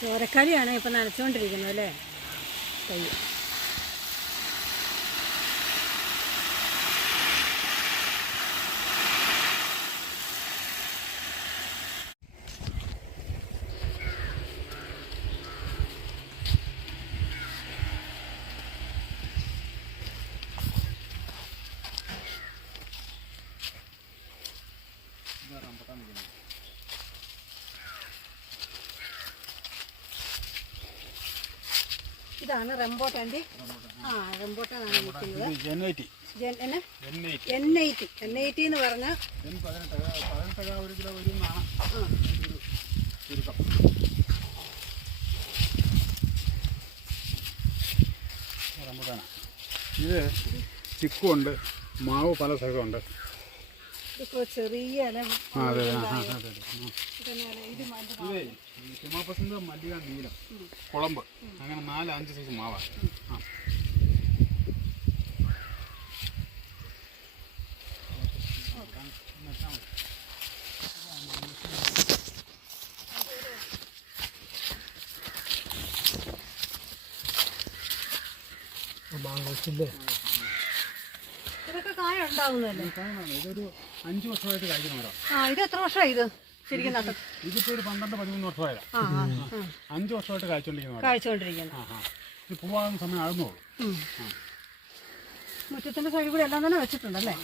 ചോരക്കാലിയാണ് ഇപ്പം നനച്ചുകൊണ്ടിരിക്കുന്നത് അല്ലേ? തൈ. ഇതാണ് റെമ്പോട്ടാന്റെ ആ റെമ്പോട്ടാനാണ് നിൽക്കുന്നത് എൻ ഐറ്റി എൻ ഐറ്റി എന്ന്? പറഞ്ഞാൽ ഇത് ചിക്കുണ്ട് മാവ് പല സ്ഥലമുണ്ട് ഇതിപ്പോൾ ചെറിയ ഇല അതെ അതെ അതെ ആ. ഇത് മ- ഇത് ഇതേ മല്ലിക നീലം കുളമ്പ് അങ്ങനെ നാല് അഞ്ച് സൈസ് മാവാണ് ആ ഇതൊക്കെ കായ ഉണ്ടാവുന്നതല്ലേ? ഇതൊരു അഞ്ച് വർഷമായിട്ട് മരം. ആ ഇത് എത്ര വർഷമായി ഇത് ശരിക്കും ഇതിപ്പോ ഒരു പന്ത്രണ്ട് പതിമൂന്ന്. അഞ്ച് വർഷമായിട്ട് ഇത് പൂവാകുന്ന സമയം ആകുന്നുള്ളൂ മുറ്റത്തിന്റെ സൈഡിൽ കൂടി എല്ലാം തന്നെ വെച്ചിട്ടുണ്ടല്ലേ?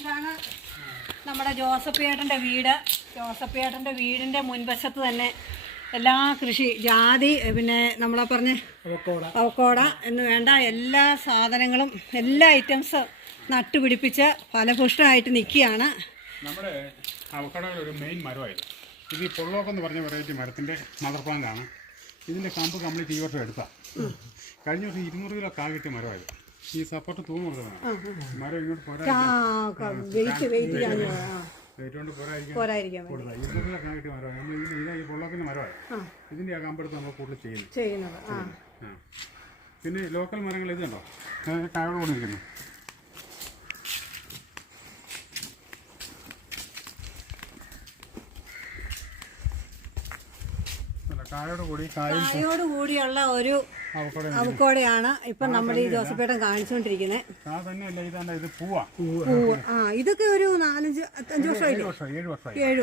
ഇതാണ് നമ്മുടെ ജോസഫ് ഏട്ടന്റെ വീട്. ജോസഫ് ഏട്ടന്റെ വീടിന്റെ മുൻവശത്ത് തന്നെ എല്ലാ കൃഷി ജാതി പിന്നെ നമ്മളെ പറഞ്ഞ് അവക്കോട. എന്ന് വേണ്ട എല്ലാ സാധനങ്ങളും എല്ലാ ഐറ്റംസ് നട്ടുപിടിപ്പിച്ച് ഫലപുഷ്ടമായിട്ട് നിൽക്കുകയാണ്. നമ്മുടെ അവക്കടയുടെ ഒരു മെയിൻ ഇത് ഈ പൊള്ളോക്ക് എന്ന് പറഞ്ഞ വെറൈറ്റി മരത്തിന്റെ മദർ പ്ലാന്റ് ആണ്. ഇതിന്റെ കമ്പ് കംപ്ലീറ്റ് ഈ വർഷം എടുത്താൽ കഴിഞ്ഞ വർഷം ഇരുന്നൂറ് കിലോ കാ കിട്ടിയ മരമായത്. ഈ സപ്പോർട്ട് തൂങ്ങുന്നതാണ് മരം ഇങ്ങോട്ട് പോരാ. വെയിറ്റ് വെയിറ്റ് ചെയ്യാൻ വെയിറ്റ് കൊണ്ട് പോരായിരിക്കും പോരായിരിക്കാൻ വേണ്ടി കൊടുത്തത് ഇരുന്നൂറ് കിലോ മരമാണ്. നമ്മൾ ഇതിന് ഇതാ ഈ പൊള്ളോക്കിന്റെ മരമാണ്. ആ. കമ്പെടുത്ത് നമ്മൾ കൂടുതൽ ചെയ്യുന്നത്. പിന്നെ ലോക്കൽ മരങ്ങൾ ഇതുണ്ടോ? കായോട് കൊണ്ടിരിക്കുന്നു കായോട് കൂടി കായും കായോട് കൂടിയുള്ള ഒരു അവക്കോടെയാണ് ഇപ്പം നമ്മൾ ഈ ജോസഫേട്ടൻ കാണിച്ചുകൊണ്ടിരിക്കുന്നത് പൂവാ. ആ ഇതൊക്കെ ഒരു നാലഞ്ച് അഞ്ച് വർഷമായി ഏഴ് വർഷം ഏഴ്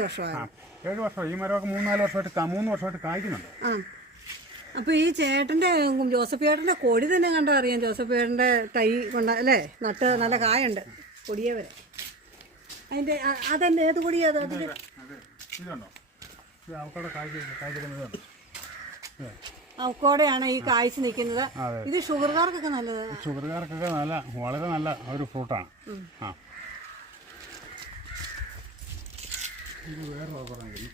വർഷമായി. ഏഴ് വർഷം ഈ മരമൊക്കെ മൂന്നാൽ വർഷമായിട്ട് മൂന്ന് വർഷമായിട്ട് കായ്ക്കുന്നുണ്ട്. ആ. അപ്പോൾ ഈ ചേട്ടന്റെ ജോസഫ് ചേട്ടന്റെ കൊടി തന്നെ കണ്ടോ അറിയാം. ജോസഫ് ചേട്ടന്റെ തൈ കൊണ്ട അല്ലേ? നട്ട് നല്ല കായുണ്ട്. കൊടിയെ വരെ അതിന്റെ അതന്നെ ഏത് കൊടിയാ അതിന്റെ ഇതുണ്ടോ? ഇത് അവക്കോടെ കായ്ക്ക് കായ്ക്കുന്നത് അവക്കോടെയാണ് ഈ കായ്ച്ച് നിൽക്കുന്നത്. ഇത് ഷുഗർകാർക്കൊക്കെ നല്ലത്? ഷുഗർകാർക്കൊക്കെ നല്ല വളരെ നല്ല ഒരു ഫ്രൂട്ടാണ്. ആ. ഇത് വേറെ അവക്കോടാണ്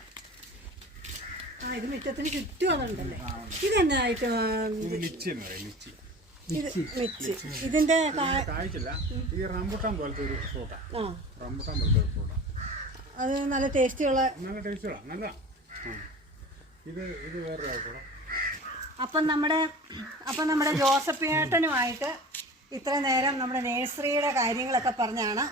ആ ഇത് മുറ്റത്തിന് ചുറ്റും അതുണ്ടല്ലേ? ഇതെന്നാ ഐറ്റം? ഇത് ലിച്ചി എന്ന് പറയും ലിച്ചി. ഇത് മിച്ച് കായ്ച്ചില്ല. ഈ റംബുട്ടാൻ പോലത്തെ ഒരു ഫ്രൂട്ടാണ് ആ. റംബുട്ടാൻ പോലത്തെ ഒരു ഫ്രൂട്ടാണ് അത് നല്ല ടേസ്റ്റിയുള്ള നല്ല ടേസ്റ്റിയുള്ള നല്ല. ഇത് ഇത് വേറെ അവക്കോട അപ്പം നമ്മുടെ അപ്പം നമ്മുടെ ജോസഫേട്ടനുമായിട്ട് ഇത്ര നേരം നമ്മുടെ നേഴ്സറിയുടെ കാര്യങ്ങളൊക്കെ പറഞ്ഞാണ്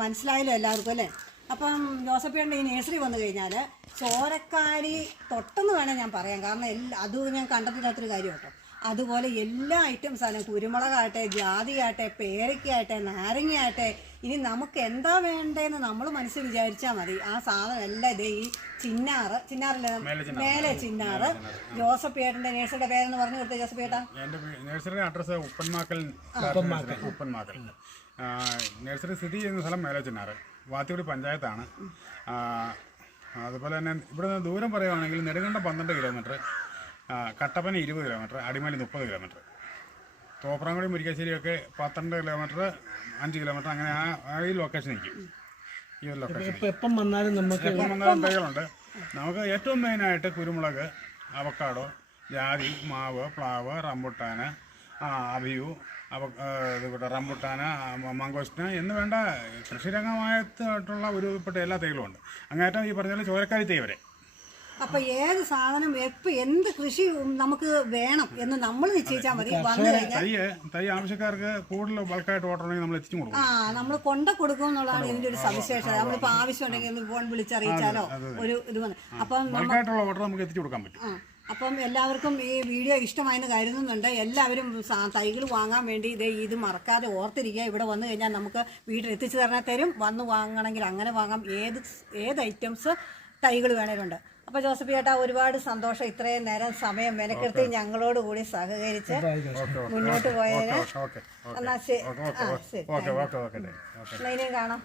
മനസ്സിലായല്ലോ എല്ലാവർക്കും അല്ലേ? അപ്പം ജോസഫേട്ടൻ ഈ നേഴ്സറി വന്നു കഴിഞ്ഞാൽ ചോരക്കാരി തൊട്ടെന്ന് വേണേൽ ഞാൻ പറയാം. കാരണം എല്ലാ അതും ഞാൻ കണ്ടിട്ടില്ലാത്തൊരു കാര്യം കേട്ടോ അതുപോലെ എല്ലാ ഐറ്റംസ് ആണ് കുരുമുളകാകട്ടെ ജാതിയാകട്ടെ പേരയ്ക്കാകട്ടെ നാരങ്ങയാകട്ടെ ഇനി നമുക്ക് എന്താ വേണ്ടതെന്ന് നമ്മൾ മനസ്സിൽ വിചാരിച്ചാൽ മതി. ആ സാധനം എല്ലാം ഇതേ ഈ ചിന്നാറ്. ചിന്നാറില്ല? മേലെ ചിന്നാറ്. മേലെ ചിന്നാറ്. ജോസഫ് ഏട്ടന്റെ നേഴ്സറിയുടെ പേരെന്ന് പറഞ്ഞു കൊടുത്തേ ജോസഫ് ഏട്ടാ. എന്റെ നഴ്സറി അഡ്രസ്സ് ഉപ്പന്മാക്കൽ നേഴ്സറി സ്ഥിതി ചെയ്യുന്ന സ്ഥലം മേലെ ചിന്നാറ്. വാത്തിക്കുടി പഞ്ചായത്താണ്. അതുപോലെ തന്നെ ഇവിടെ നിന്ന് ദൂരം പറയുവാണെങ്കിൽ നെടുങ്കണ്ടം പന്ത്രണ്ട് കിലോമീറ്റർ കട്ടപ്പന ഇരുപത് കിലോമീറ്റർ അടിമാലി മുപ്പത് കിലോമീറ്റർ തോപ്രാങ്കുടി മുരിക്കാശ്ശേരിയൊക്കെ പന്ത്രണ്ട് കിലോമീറ്റർ അഞ്ച് കിലോമീറ്റർ അങ്ങനെ ആ ഈ ലൊക്കേഷൻ നിൽക്കും. ഈ ഒരു ലൊക്കേഷൻ എപ്പം വന്നാലും നമുക്ക് എപ്പം വന്നാലും തൈകളുണ്ട്. നമുക്ക് ഏറ്റവും മെയിനായിട്ട് കുരുമുളക് അവക്കാടോ ജാതി മാവ് പ്ലാവ് റംബുട്ടാന് അവിയു അബിയു അവ ഇത് കൂട്ട റംബുട്ടാന് മംഗോസ്റ്റിന് എന്ന് വേണ്ട കൃഷിരംഗമായിട്ടുള്ള ഒരുപ്പെട്ട എല്ലാ തൈകളും ഉണ്ട്. അങ്ങേറ്റം ഈ പറഞ്ഞ ചോരക്കാരി തൈ വരെ. അപ്പൊ ഏത് സാധനം എപ്പ എന്ത് കൃഷി നമുക്ക് വേണം എന്ന് നമ്മൾ നിശ്ചയിച്ചാൽ മതി. വന്നു കഴിഞ്ഞാൽ തൈ ആവശ്യക്കാർക്ക് കൂടുതൽ ബൾക്കായിട്ട് ഓർഡർ ഉണ്ടെങ്കിൽ നമ്മൾ എത്തിച്ചു കൊടുക്കും. ആ നമ്മൾ കൊണ്ട കൊടുക്കും എന്നുള്ളതാണ് ഇതിന്റെ ഒരു സവിശേഷത. നമ്മളിപ്പോ ആവശ്യമുണ്ടെങ്കിൽ ഒന്ന് ഫോൺ വിളിച്ചറിയിച്ചാലോ ഒരു ഇത് വന്ന്. അപ്പം ബൾക്കായിട്ടുള്ള ഓർഡർ നമുക്ക് എത്തിച്ചു കൊടുക്കാൻ പറ്റും. അപ്പം എല്ലാവർക്കും ഈ വീഡിയോ ഇഷ്ടമായെന്ന് കരുതുന്നുണ്ട്. എല്ലാവരും തൈകൾ വാങ്ങാൻ വേണ്ടി ഇത് ഇത് മറക്കാതെ ഓർത്തിരിക്കുക. ഇവിടെ വന്നു കഴിഞ്ഞാൽ നമുക്ക് വീട്ടിൽ എത്തിച്ചു തരണേ തരും. വന്ന് വാങ്ങണമെങ്കിൽ അങ്ങനെ വാങ്ങാം. ഏത് ഏത് ഐറ്റംസ് തൈകൾ വേണേലുണ്ട്. അപ്പോൾ ജോസഫ് ചേട്ടാ ഒരുപാട് സന്തോഷം ഇത്രയും നേരം സമയം മെനക്കെടുത്തി ഞങ്ങളോട് കൂടി സഹകരിച്ച് മുന്നോട്ട് പോയതിന് ഓക്കെ എന്നാ ശരി. ആ ശരി. Okay okay okay okay. ഇനിയും കാണാം.